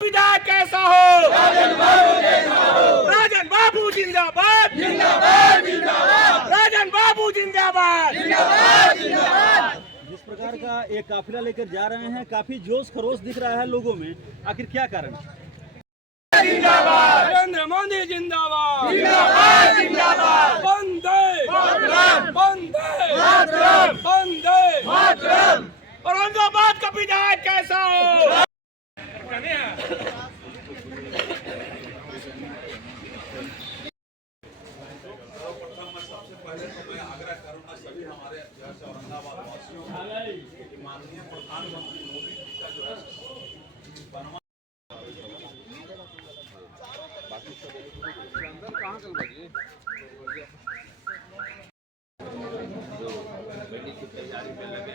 विधायक कैसा हो? राजन बाबू जिंदाबाद, जिंदाबाद, जिंदाबाद। राजन बाबू जिंदाबाद, जिंदाबाद, जिंदाबाद। जिस प्रकार का एक काफिला लेकर जा रहे हैं, काफी जोश खरोश दिख रहा है लोगों में, आखिर क्या कारण? जिंदाबाद नरेंद्र मोदी जिंदाबाद, जिंदाबाद, जिंदाबाद। वंदे मातरम, वंदे मातरम, वंदे मातरम। औरंगाबाद का विधायक कैसा हो? सबसे पहले तो मैं आग्रह करूंगा सभी हमारे औरंगाबाद वासियों को, माननीय प्रधानमंत्री मोदी जी का जो है की तैयारी में लगे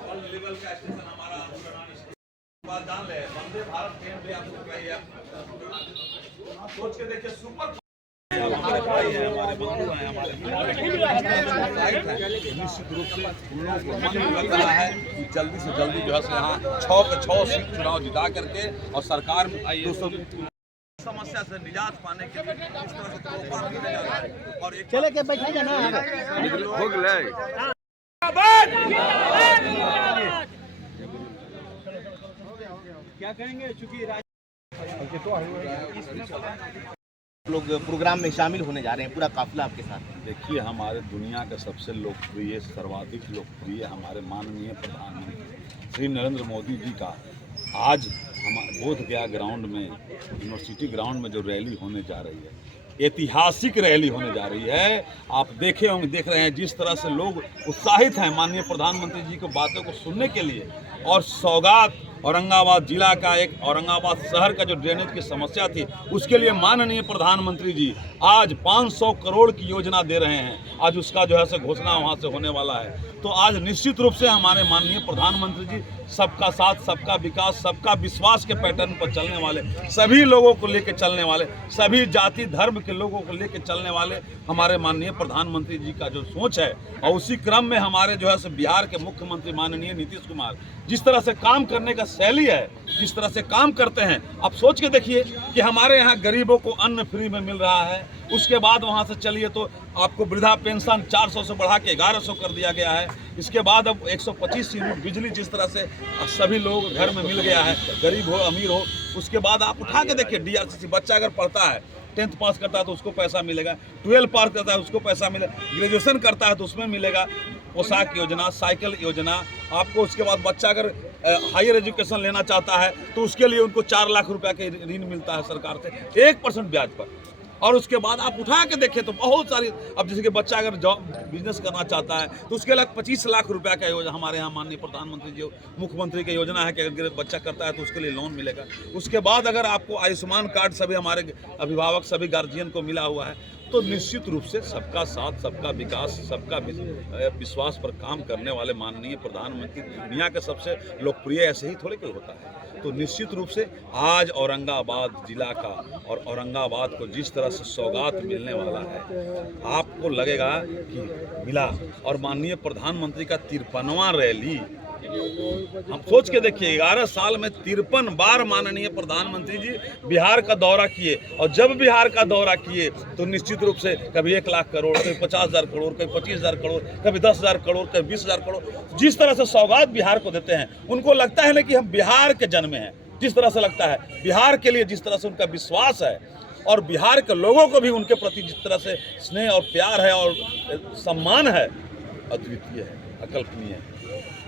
वर्ल्ड लेवल का स्टेशन हमारा बात जान ले, वंदे भारत ट्रेन भी आपको कही आप सोच के देखिए, सुपर हमारे भाई है, हमारे बंधु हैं, हमारे निश्चित रूप से उन लोगों को मन लग रहा है कि जल्दी से जल्दी जो है यहाँ 6 सीट चुनाव जिता करके और सरकार में समस्या से निजात पाने के लिए इस तरह से प्रोपार किया जा रहा है। और एक चले के बैठे जाना हो गए क्या कहेंगे, चूंकि लोग प्रोग्राम में शामिल होने जा रहे हैं, पूरा काफिला आपके साथ। देखिए, हमारे दुनिया का सबसे लोकप्रिय, सर्वाधिक लोकप्रिय हमारे माननीय प्रधानमंत्री श्री नरेंद्र मोदी जी का आज हमारे बोध गया ग्राउंड में, यूनिवर्सिटी ग्राउंड में जो रैली होने जा रही है, ऐतिहासिक रैली होने जा रही है। आप देख रहे हैं जिस तरह से लोग उत्साहित हैं माननीय प्रधानमंत्री जी की बातों को सुनने के लिए। और सौगात औरंगाबाद जिला का, एक औरंगाबाद शहर का जो ड्रेनेज की समस्या थी, उसके लिए माननीय प्रधानमंत्री जी आज 500 करोड़ की योजना दे रहे हैं। आज उसका जो है से घोषणा वहाँ से होने वाला है। तो आज निश्चित रूप से हमारे माननीय प्रधानमंत्री जी सबका साथ, सबका विकास, सबका विश्वास के पैटर्न पर चलने वाले, सभी लोगों को लेकर चलने वाले, सभी जाति धर्म के लोगों को लेकर चलने वाले हमारे माननीय प्रधानमंत्री जी का जो सोच है। और उसी क्रम में हमारे जो है से बिहार के मुख्यमंत्री माननीय नीतीश कुमार जिस तरह से काम करने का शैली है, जिस तरह से काम करते हैं, आप सोच के देखिए कि हमारे यहाँ गरीबों को अन्न फ्री में मिल रहा है। उसके बाद वहाँ से चलिए तो आपको वृद्धा पेंशन 400 से बढ़ा के 1100 कर दिया गया है। इसके बाद अब 125 यूनिट बिजली जिस तरह से सभी लोग घर में मिल गया है, गरीब हो अमीर हो। उसके बाद आप उठा के देखिए, DRCC बच्चा अगर पढ़ता है, 10th पास करता है तो उसको पैसा मिलेगा, 12 पास करता है उसको पैसा मिलेगा, ग्रेजुएशन करता है तो उसमें मिलेगा, पोशाक योजना, साइकिल योजना आपको। उसके बाद बच्चा अगर हायर एजुकेशन लेना चाहता है तो उसके लिए उनको 4 लाख रुपया के ऋण मिलता है सरकार से 1% ब्याज पर। और उसके बाद आप उठा के देखें तो बहुत सारी, अब जैसे कि बच्चा अगर जॉब बिजनेस करना चाहता है तो उसके लिए 25 लाख रुपया का योजना हमारे यहाँ माननीय प्रधानमंत्री जी मुख्यमंत्री की योजना है कि अगर बच्चा करता है तो उसके लिए लोन मिलेगा। उसके बाद अगर आपको आयुष्मान कार्ड सभी हमारे अभिभावक, सभी गार्जियन को मिला हुआ है, तो निश्चित रूप से सबका साथ, सबका विकास, सबका विश्वास पर काम करने वाले माननीय प्रधानमंत्री दुनिया के सबसे लोकप्रिय ऐसे ही थोड़े कोई होता है। तो निश्चित रूप से आज औरंगाबाद जिला का और औरंगाबाद को जिस तरह से सौगात मिलने वाला है, आपको लगेगा कि मिला। और माननीय प्रधानमंत्री का 53वां रैली, हम सोच के देखिए 11 साल में 53 बार माननीय प्रधानमंत्री जी बिहार का दौरा किए। और जब बिहार का दौरा किए तो निश्चित रूप से कभी 1 लाख करोड़, कभी 50,000 करोड़, कभी 25,000 करोड़, कभी 10,000 करोड़, कभी 20,000 करोड़, जिस तरह से सौगात बिहार को देते हैं, उनको लगता है ना कि हम बिहार के जन्मे हैं। जिस तरह से लगता है बिहार के लिए, जिस तरह से उनका विश्वास है और बिहार के लोगों को भी उनके प्रति जिस तरह से स्नेह और प्यार है और सम्मान है, अद्वितीय है, अकल्पनीय है।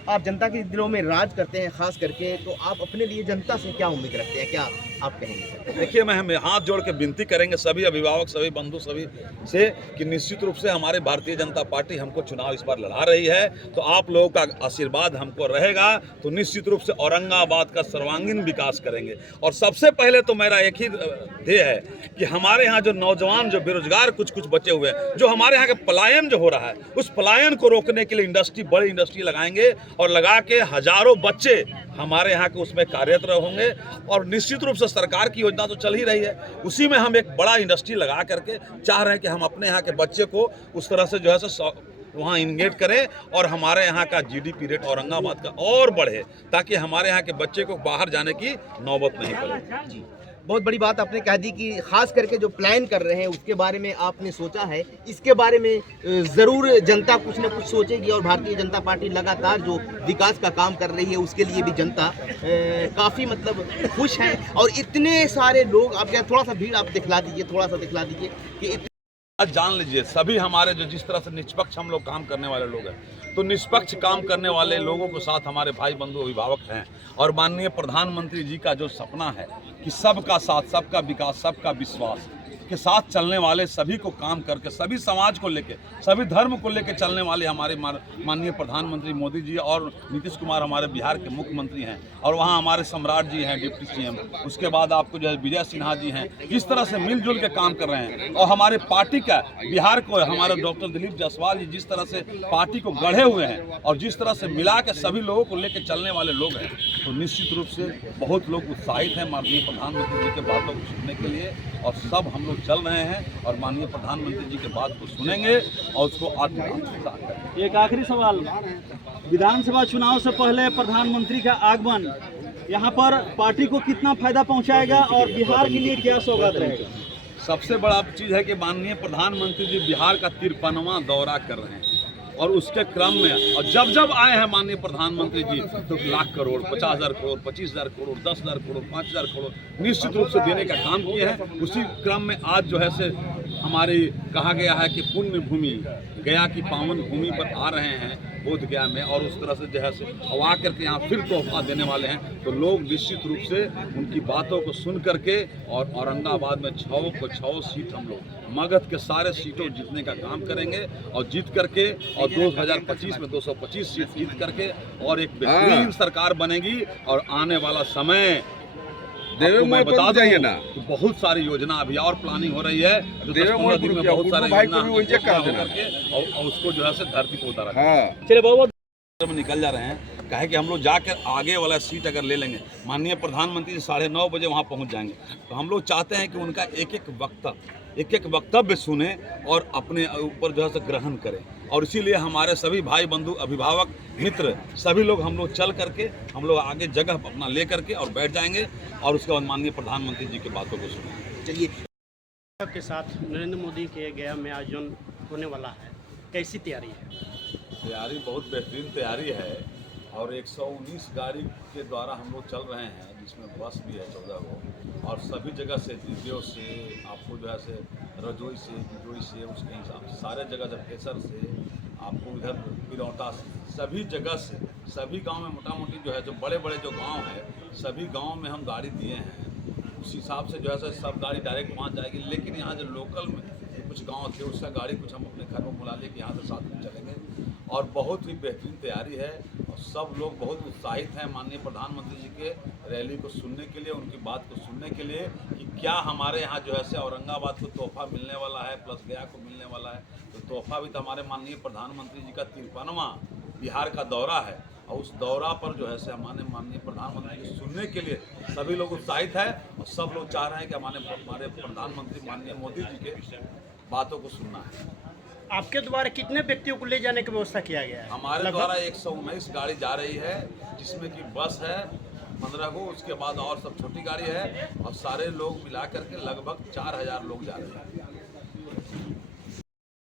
आप जनता के दिलों में राज करते हैं खास करके, तो आप अपने लिए जनता से क्या उम्मीद रखते हैं, क्या आप कहेंगे? देखिए, मैं हमें हाथ जोड़ के विनती करेंगे सभी अभिभावक, सभी बंधु, सभी से कि निश्चित रूप से हमारे भारतीय जनता पार्टी हमको चुनाव इस बार लड़ा रही है। तो आप लोगों का आशीर्वाद हमको रहेगा तो निश्चित रूप से औरंगाबाद का सर्वांगीण विकास करेंगे। और सबसे पहले तो मेरा एक ही ध्येय है कि हमारे यहाँ जो नौजवान, जो बेरोजगार कुछ बचे हुए हैं, जो हमारे यहाँ के पलायन जो हो रहा है, उस पलायन को रोकने के लिए इंडस्ट्री, बड़ी इंडस्ट्री लगाएंगे और लगा के हजारों बच्चे हमारे यहाँ के उसमें कार्यरत होंगे। और निश्चित रूप से सरकार की योजना तो चल ही रही है, उसी में हम एक बड़ा इंडस्ट्री लगा करके चाह रहे हैं कि हम अपने यहाँ के बच्चे को उस तरह से जो है वहाँ इंगेज करें और हमारे यहाँ का जीडीपी रेट औरंगाबाद का और बढ़े, ताकि हमारे यहाँ के बच्चे को बाहर जाने की नौबत नहीं पड़े। बहुत बड़ी बात आपने कह दी कि खास करके जो प्लान कर रहे हैं उसके बारे में आपने सोचा है। इसके बारे में ज़रूर जनता कुछ न कुछ सोचेगी और भारतीय जनता पार्टी लगातार जो विकास का काम कर रही है उसके लिए भी जनता काफ़ी मतलब खुश है। और इतने सारे लोग, आप क्या थोड़ा सा भीड़ आप दिखला दीजिए कि आज जान लीजिए, सभी हमारे जो जिस तरह से निष्पक्ष हम लोग काम करने वाले लोग हैं, तो निष्पक्ष काम करने वाले लोगों के साथ हमारे भाई बंधु अभिभावक हैं। और माननीय प्रधानमंत्री जी का जो सपना है कि सबका साथ, सबका विकास, सबका विश्वास के साथ चलने वाले, सभी को काम करके, सभी समाज को लेके, सभी धर्म को लेके चलने वाले हमारे माननीय प्रधानमंत्री मोदी जी और नीतीश कुमार हमारे बिहार के मुख्यमंत्री हैं। और वहाँ हमारे सम्राट जी हैं डिप्टी सीएम, उसके बाद आपको जो है विजय सिन्हा जी हैं, इस तरह से मिलजुल के काम कर रहे हैं। और हमारे पार्टी का बिहार को हमारे डॉक्टर दिलीप जायसवाल जी जिस तरह से पार्टी को गढ़े हुए हैं और जिस तरह से मिला के सभी लोगों को लेकर चलने वाले लोग हैं, तो निश्चित रूप से बहुत लोग उत्साहित हैं माननीय प्रधानमंत्री जी के बातों को सुनने के लिए। और सब हम लोग चल रहे हैं और माननीय प्रधानमंत्री जी के बात को सुनेंगे और उसको आत्मसात करेंगे। एक आखिरी सवाल, विधानसभा चुनाव से पहले प्रधानमंत्री का आगमन यहाँ पर पार्टी को कितना फायदा पहुँचाएगा और बिहार के लिए क्या सौगात रहेगा? सबसे बड़ा चीज़ है कि माननीय प्रधानमंत्री जी बिहार का 53वां दौरा कर रहे हैं और उसके क्रम में और जब आए हैं माननीय प्रधानमंत्री जी तो लाख करोड़, 50,000 करोड़, 25,000 करोड़, 10,000 करोड़, 5,000 करोड़ निश्चित रूप से देने का काम किए हैं। उसी क्रम में आज जो है से हमारी कहा गया है कि पुण्य भूमि गया की पावन भूमि पर आ रहे हैं बोध गया में, और उस तरह से जो है से हवा करके यहाँ फिर तोहफा देने वाले हैं। तो लोग निश्चित रूप से उनकी बातों को सुन करके और औरंगाबाद में 6 सीट हम लोग मगध के सारे सीटों जीतने का काम करेंगे और जीत करके और 2025 में 225 सीट जीत करके और एक बेहतरीन सरकार बनेगी। और आने वाला समय मैं बता दूं ना तो बहुत सारी योजना अभी और प्लानिंग हो रही है जो 10-15 दिन में बहुत सारी योजना और उसको जो है से धरती को उतारा। चलिए बहुत में निकल जा रहे हैं, कहे कि हम लोग जाकर आगे वाला सीट अगर ले लेंगे, माननीय प्रधानमंत्री 9:30 बजे वहाँ पहुँच जाएंगे, तो हम लोग चाहते हैं कि उनका एक एक वक्तव्य सुने और अपने ऊपर जो है से ग्रहण करें। और इसीलिए हमारे सभी भाई बंधु अभिभावक मित्र सभी लोग हम लोग चल करके हम लोग आगे जगह अपना ले करके और बैठ जाएंगे और उसके बाद माननीय प्रधानमंत्री जी की बातों को सुनेंगे। चलिए के साथ नरेंद्र मोदी के गया में आयोजन होने वाला है, कैसी तैयारी है? तैयारी बहुत बेहतरीन तैयारी है और 119 गाड़ी के द्वारा हम लोग चल रहे हैं, जिसमें बस भी है 14 को, और सभी जगह से दीदियों से आपको जो है से रजोई से बिजोई से उसके हिसाब से सारे जगह से केसर से आपको इधर पिरौटा से सभी जगह से सभी गांव में मोटा मोटी जो है जो बड़े बड़े जो गांव है सभी गांव में हम गाड़ी दिए हैं। उस हिसाब से जो है सब गाड़ी डायरेक्ट पहुँच जाएगी। लेकिन यहाँ जो लोकल में कुछ गांव थे उसका गाड़ी कुछ हम अपने घर में बुला लेके यहाँ से साथ में चलेंगे और बहुत ही बेहतरीन तैयारी है और सब लोग बहुत उत्साहित हैं माननीय प्रधानमंत्री जी के रैली को सुनने के लिए, उनकी बात को सुनने के लिए कि क्या हमारे यहाँ जो है से औरंगाबाद को तोहफा मिलने वाला है प्लस गया को मिलने वाला है। तो तोहफा भी तो हमारे माननीय प्रधानमंत्री जी का 53वां बिहार का दौरा है और उस दौरा पर जो है से हमारे माननीय प्रधानमंत्री जी सुनने के लिए सभी लोग उत्साहित है और सब लोग चाह रहे हैं कि हमारे प्रधानमंत्री माननीय मोदी जी के बातों को सुनना है। आपके द्वारा कितने व्यक्तियों को ले जाने की व्यवस्था किया गया है? हमारे द्वारा 119 गाड़ी जा रही है, जिसमें कि बस है 15 को, उसके बाद और सब छोटी गाड़ी है और सारे लोग मिला करके लगभग 4000 लोग जा रहे हैं।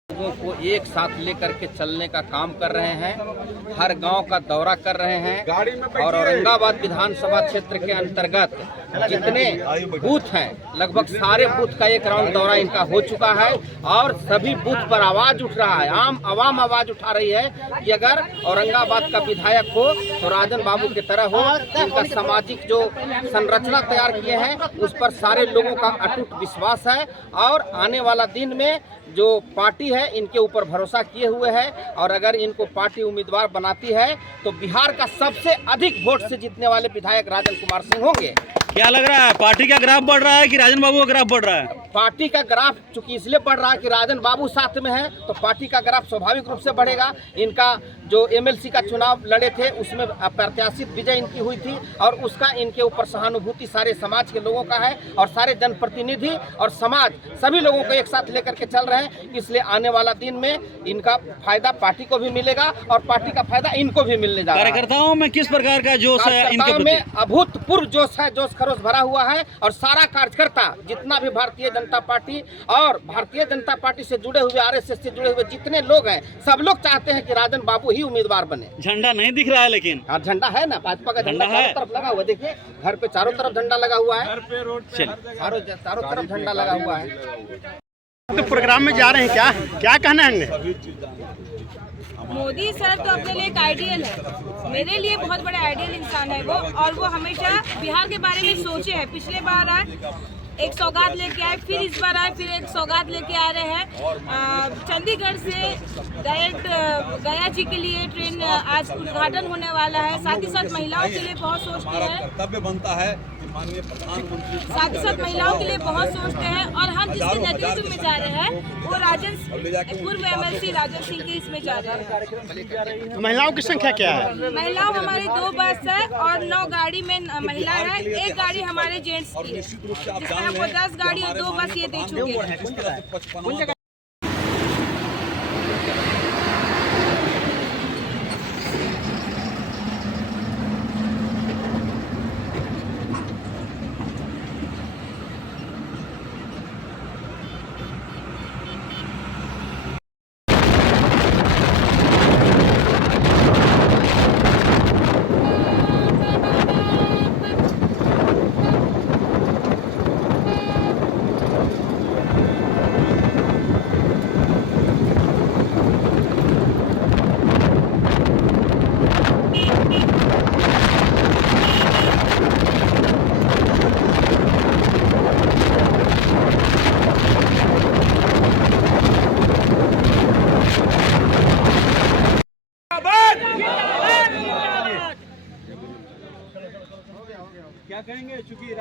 लोगों को एक साथ लेकर के चलने का काम कर रहे हैं, हर गांव का दौरा कर रहे हैं और औरंगाबाद विधानसभा क्षेत्र के अंतर्गत जितने बूथ हैं लगभग सारे बूथ का एक राउंड दौरा इनका हो चुका है और सभी बूथ पर आवाज उठ रहा है, आवाम आवाज उठा रही है कि अगर औरंगाबाद का विधायक हो तो राजन बाबू की तरह हो। इनका सामाजिक जो संरचना तैयार किए हैं उस पर सारे लोगों का अटूट विश्वास है और आने वाला दिन में जो पार्टी है इनके ऊपर भरोसा किए हुए है और अगर इनको पार्टी उम्मीदवार बनाती है तो बिहार का सबसे अधिक वोट से जीतने वाले विधायक राजन कुमार सिंह होंगे। क्या लग रहा है, पार्टी का ग्राफ बढ़ रहा है कि राजन बाबू का ग्राफ बढ़ रहा है? पार्टी का ग्राफ चूंकि इसलिए बढ़ रहा है कि राजन बाबू साथ में है, तो पार्टी का ग्राफ स्वाभाविक रूप से बढ़ेगा। इनका जो एमएलसी का चुनाव लड़े थे उसमें अप्रत्याशित विजय इनकी हुई थी और उसका इनके ऊपर सहानुभूति सारे समाज के लोगों का है और सारे जनप्रतिनिधि और समाज सभी लोगों को एक साथ लेकर के चल रहे हैं। इसलिए आने वाला दिन में इनका फायदा पार्टी को भी मिलेगा और पार्टी का फायदा इनको भी मिलने जा रहा है। कार्यकर्ताओं में किस प्रकार का जोश है इनके कार्यकर्ताओं प्रति? में अभूतपूर्व जोश है, जोश खरोश भरा हुआ है और सारा कार्यकर्ता जितना भी भारतीय जनता पार्टी और भारतीय जनता पार्टी से जुड़े हुए आरएसएस से जुड़े हुए जितने लोग हैं सब लोग चाहते हैं कि राजन बाबू ही उम्मीदवार बने। झंडा नहीं दिख रहा है लेकिन हाँ झंडा है ना, भाजपा का झंडा है। चारों तरफ लगा हुआ, देखिए घर पे चारों तरफ झंडा लगा हुआ है, चारों तरफ झंडा लगा हुआ है। तो प्रोग्राम में जा रहे हैं, क्या कहना है इनमें? मोदी सर तो अपने लिए एक आइडियल है, मेरे लिए बहुत बड़ा आइडियल इंसान है वो, और वो हमेशा बिहार के बारे में सोचे हैं। पिछले बार आए एक सौगात लेके आए, फिर इस बार आए फिर एक सौगात लेके आ रहे हैं। चंडीगढ़ से डायरेक्ट गया जी के लिए ट्रेन आज उद्घाटन होने वाला है। साथ ही साथ महिलाओं के लिए बहुत सोचते हैं, कर्तव्य बनता है कि माननीय प्रधानमंत्री साथ ही साथ महिलाओं के लिए बहुत सोचते हैं और हम जिसके नेतृत्व में जा रहे हैं वो पूर्व एमएलसी राजन सिंह के इसमें जा रहे हैं। महिलाओं की संख्या क्या है? महिलाओं हमारी 2 बस है और 9 गाड़ी में महिला है, 1 गाड़ी हमारे जेंट्स की है, जिसमें हमको 10 गाड़ी और 2 बस ये दे चुके हैं। क्या कहेंगे चूंकि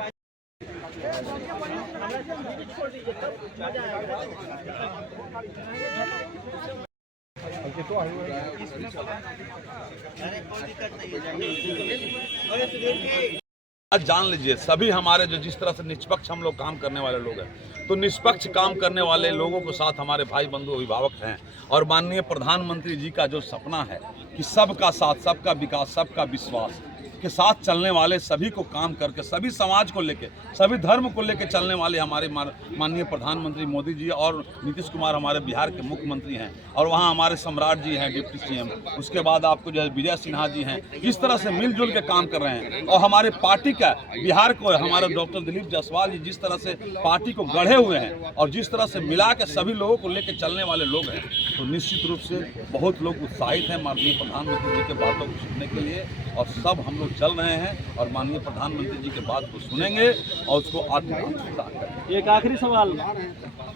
आज जान लीजिए सभी हमारे जो जिस तरह से निष्पक्ष हम लोग काम करने वाले लोग हैं, तो निष्पक्ष काम करने वाले लोगों के साथ हमारे भाई बंधु अभिभावक हैं और माननीय प्रधानमंत्री जी का जो सपना है कि सबका साथ, सबका विकास, सबका विश्वास के साथ चलने वाले, सभी को काम करके, सभी समाज को लेके, सभी धर्म को लेके चलने वाले हमारे माननीय प्रधानमंत्री मोदी जी और नीतीश कुमार हमारे बिहार के मुख्यमंत्री हैं और वहाँ हमारे सम्राट जी हैं डिप्टी सीएम, उसके बाद आपको जो है विजय सिन्हा जी हैं, इस तरह से मिलजुल के काम कर रहे हैं। और हमारे पार्टी का बिहार को हमारे डॉक्टर दिलीप जायसवाल जी जिस तरह से पार्टी को गढ़े हुए हैं और जिस तरह से मिला के सभी लोगों को लेकर चलने वाले लोग हैं, तो निश्चित रूप से बहुत लोग उत्साहित हैं माननीय प्रधानमंत्री जी के बातों को सुनने के लिए और सब हम लोग चल रहे हैं और माननीय प्रधानमंत्री जी के बात को सुनेंगे और उसको आत्मसात करेंगे। एक आखिरी सवाल,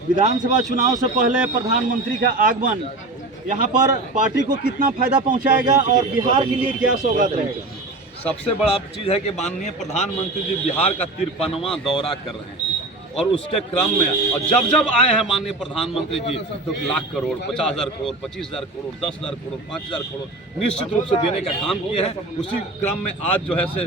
विधानसभा चुनाव से पहले प्रधानमंत्री का आगमन यहाँ पर पार्टी को कितना फायदा पहुँचाएगा और बिहार के लिए क्या सौगात रहेगा? सबसे बड़ा चीज़ है कि माननीय प्रधानमंत्री जी बिहार का 53वां दौरा कर रहे हैं और उसके क्रम में और जब जब आए हैं माननीय प्रधानमंत्री जी तो 1 लाख करोड़, 50,000 करोड़, 25,000 करोड़, 10,000 करोड़, 5,000 करोड़ निश्चित रूप से देने का काम किए हैं। उसी क्रम में आज जो है से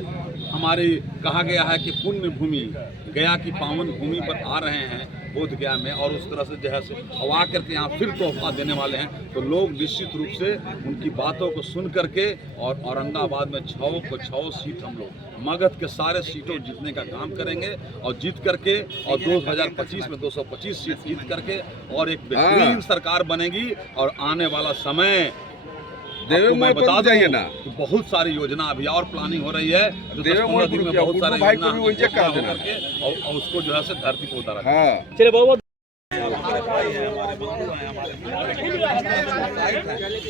हमारे कहा गया है कि पुण्य भूमि गया की पावन भूमि पर आ रहे हैं बोध गया में और उस तरह से जो है से हवा करके यहाँ फिर तोहफा देने वाले हैं, तो लोग निश्चित रूप से उनकी बातों को सुन करके और औरंगाबाद में 6 सीट हम लोग मगध के सारे सीटों जीतने का काम करेंगे और जीत करके और 2025 में 225 सीट जीत करके और एक बेहतरीन सरकार बनेगी। और आने वाला समय आपको मैं बता दूं ना कि बहुत सारी योजना अभी और प्लानिंग हो रही है जो 10-15 दिन में बहुत सारी योजना करके और उसको जो है से धरती को उतारा। चलिए बहुत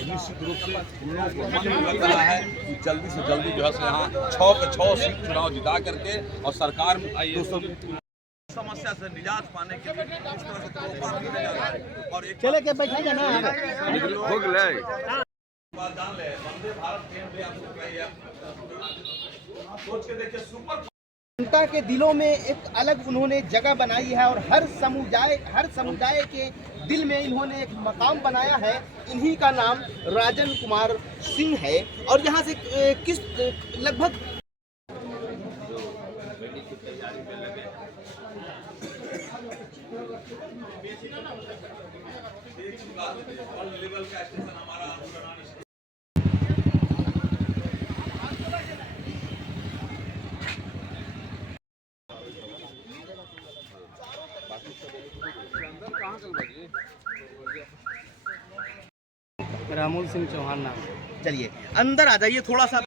निश्चित रूप से उन लोगों को मन लग रहा है कि जल्दी से जल्दी जो है से यहाँ 6 सीट चुनाव जिता करके और सरकार में समस्या से निजात पाने के लिए इस तरह से तोहफा देने जा रहा है। और एक चले के बैठा जाना हो गए जान ले वंदे भारत ट्रेन भी आपको सोच के देखिए सुपर जनता के दिलों में एक अलग उन्होंने जगह बनाई है और हर समुदाय के दिल में इन्होंने एक मकाम बनाया है। इन्हीं का नाम राजन कुमार सिंह है और यहाँ से किस लगभग रामूल सिंह चौहान नाम। चलिए अंदर आ जाइए थोड़ा सा।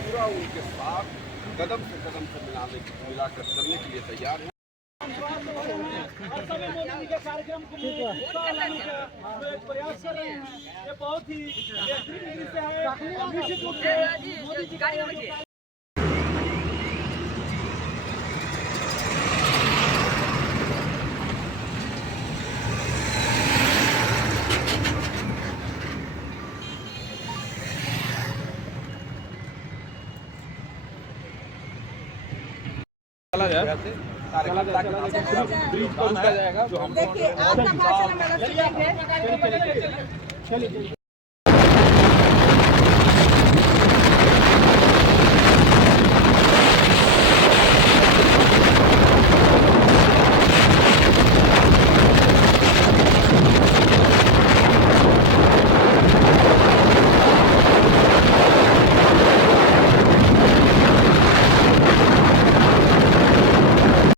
पूरा उनके साथ कदम से मिलाकर चलने के लिए तैयार है। मोदी के कार्यक्रम को प्रयास कर रहे हैं। ये बहुत ही बेहतरीन से है। निश्चित रूप से मोदी जी का देखिए आपका भाषण हम अलग से देंगे।